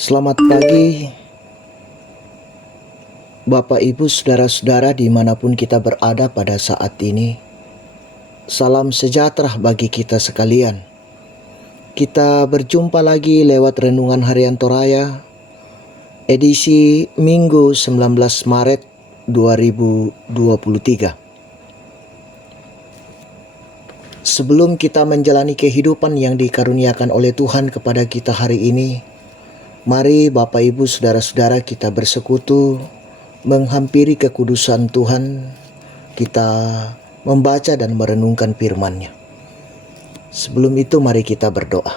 Selamat pagi Bapak Ibu Saudara-saudara dimanapun kita berada pada saat ini. Salam sejahtera bagi kita sekalian. Kita berjumpa lagi lewat Renungan Harian Toraya edisi Minggu 19 Maret 2023. Sebelum kita menjalani kehidupan yang dikaruniakan oleh Tuhan kepada kita hari ini, mari Bapak Ibu Saudara-saudara kita bersekutu menghampiri kekudusan Tuhan, kita membaca dan merenungkan firman-Nya. Sebelum itu mari kita berdoa.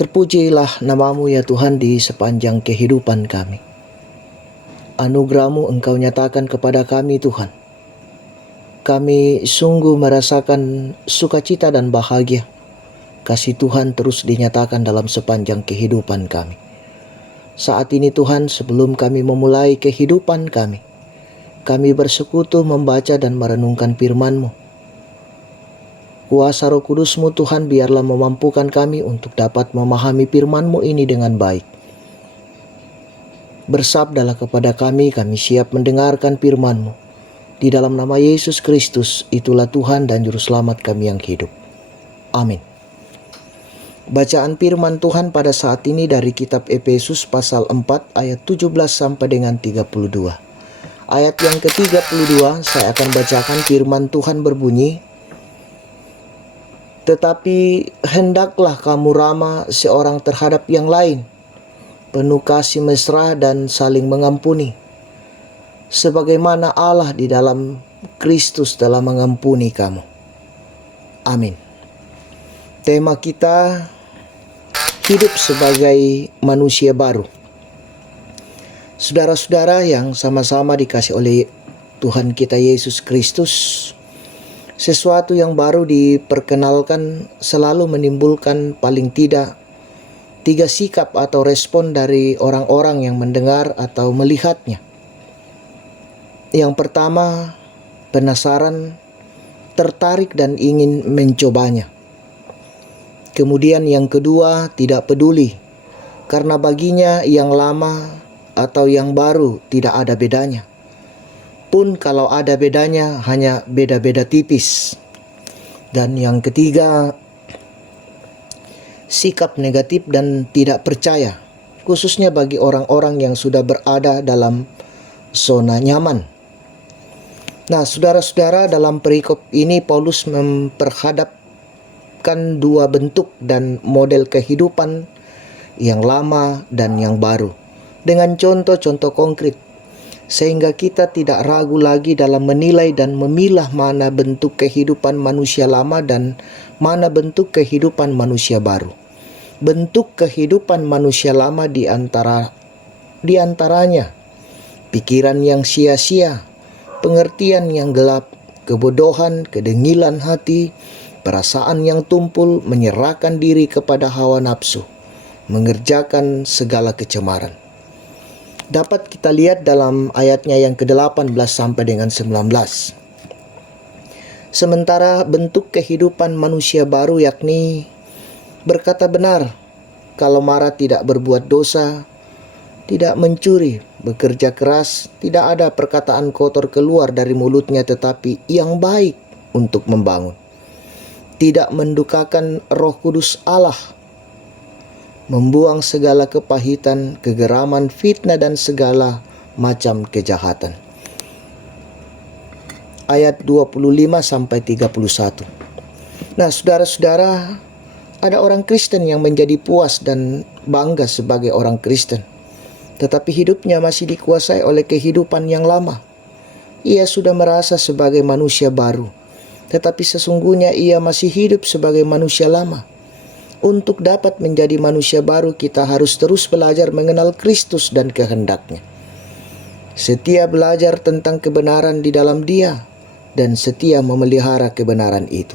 Terpujilah nama-Mu ya Tuhan di sepanjang kehidupan kami. Anugerah-Mu Engkau nyatakan kepada kami Tuhan. Kami sungguh merasakan sukacita dan bahagia. Kasih Tuhan terus dinyatakan dalam sepanjang kehidupan kami. Saat ini Tuhan, sebelum kami memulai kehidupan kami bersekutu membaca dan merenungkan firman-Mu. Kuasa Roh Kudus-Mu Tuhan biarlah memampukan kami untuk dapat memahami firman-Mu ini dengan baik. Bersabdalah kepada kami siap mendengarkan firman-Mu. Di dalam nama Yesus Kristus, itulah Tuhan dan Juru Selamat kami yang hidup. Amin. Bacaan firman Tuhan pada saat ini dari kitab Efesus pasal 4 ayat 17 sampai dengan 32. Ayat yang ke-32 saya akan bacakan firman Tuhan berbunyi, "Tetapi hendaklah kamu ramah seorang terhadap yang lain, penuh kasih mesra dan saling mengampuni, sebagaimana Allah di dalam Kristus telah mengampuni kamu." Amin. Tema kita hidup sebagai manusia baru. Saudara-saudara yang sama-sama dikasih oleh Tuhan kita Yesus Kristus, sesuatu yang baru diperkenalkan selalu menimbulkan paling tidak 3 sikap atau respon dari orang-orang yang mendengar atau melihatnya. Yang pertama, penasaran, tertarik dan ingin mencobanya. Kemudian yang kedua, tidak peduli, karena baginya yang lama atau yang baru tidak ada bedanya. Pun kalau ada bedanya, hanya beda-beda tipis. Dan yang ketiga, sikap negatif dan tidak percaya, khususnya bagi orang-orang yang sudah berada dalam zona nyaman. Nah, saudara-saudara, dalam perikop ini Paulus memperhadapkan 2 bentuk dan model kehidupan yang lama dan yang baru dengan contoh-contoh konkret, sehingga kita tidak ragu lagi dalam menilai dan memilah mana bentuk kehidupan manusia lama dan mana bentuk kehidupan manusia baru. Bentuk kehidupan manusia lama diantaranya pikiran yang sia-sia, pengertian yang gelap, kebodohan, kedengilan hati, perasaan yang tumpul, menyerahkan diri kepada hawa nafsu, mengerjakan segala kecemaran. Dapat kita lihat dalam ayatnya yang ke-18 sampai dengan 19. Sementara bentuk kehidupan manusia baru yakni berkata benar, kalau marah tidak berbuat dosa, tidak mencuri, bekerja keras, tidak ada perkataan kotor keluar dari mulutnya tetapi yang baik untuk membangun. Tidak mendukakan Roh Kudus Allah, membuang segala kepahitan, kegeraman, fitnah dan segala macam kejahatan. Ayat 25 sampai 31. Nah, saudara-saudara, ada orang Kristen yang menjadi puas dan bangga sebagai orang Kristen, tetapi hidupnya masih dikuasai oleh kehidupan yang lama. Ia sudah merasa sebagai manusia baru, tetapi sesungguhnya ia masih hidup sebagai manusia lama. Untuk dapat menjadi manusia baru, kita harus terus belajar mengenal Kristus dan kehendak-Nya. Setia belajar tentang kebenaran di dalam Dia, dan setia memelihara kebenaran itu.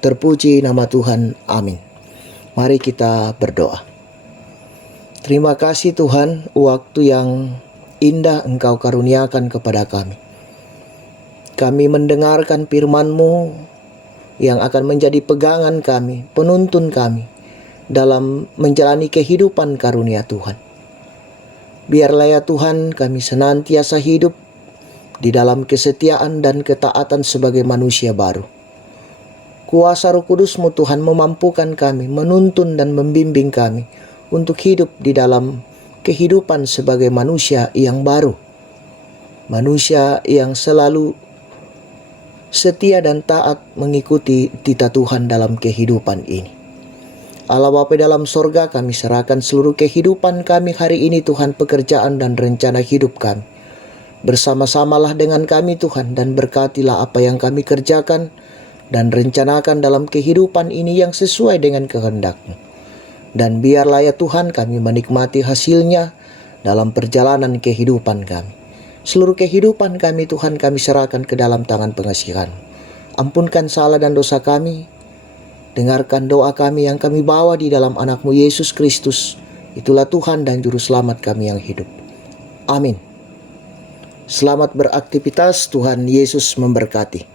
Terpuji nama Tuhan. Amin. Mari kita berdoa. Terima kasih Tuhan, waktu yang indah Engkau karuniakan kepada kami. Kami mendengarkan firman-Mu yang akan menjadi pegangan kami, penuntun kami dalam menjalani kehidupan karunia Tuhan. Biarlah ya Tuhan kami senantiasa hidup di dalam kesetiaan dan ketaatan sebagai manusia baru. Kuasa Roh Kudus-Mu Tuhan memampukan kami, menuntun dan membimbing kami untuk hidup di dalam kehidupan sebagai manusia yang baru. Manusia yang selalu setia dan taat mengikuti titah Tuhan dalam kehidupan ini. Allah Bapa dalam sorga, kami serahkan seluruh kehidupan kami hari ini Tuhan, pekerjaan dan rencana hidup kami. Bersama-samalah dengan kami Tuhan, dan berkatilah apa yang kami kerjakan dan rencanakan dalam kehidupan ini yang sesuai dengan kehendak-Mu. Dan biarlah ya Tuhan kami menikmati hasilnya dalam perjalanan kehidupan kami. Seluruh kehidupan kami Tuhan kami serahkan ke dalam tangan pengasihan. Ampunkan salah dan dosa kami. Dengarkan doa kami yang kami bawa di dalam anak-Mu Yesus Kristus. Itulah Tuhan dan Juru Selamat kami yang hidup. Amin. Selamat beraktivitas, Tuhan Yesus memberkati.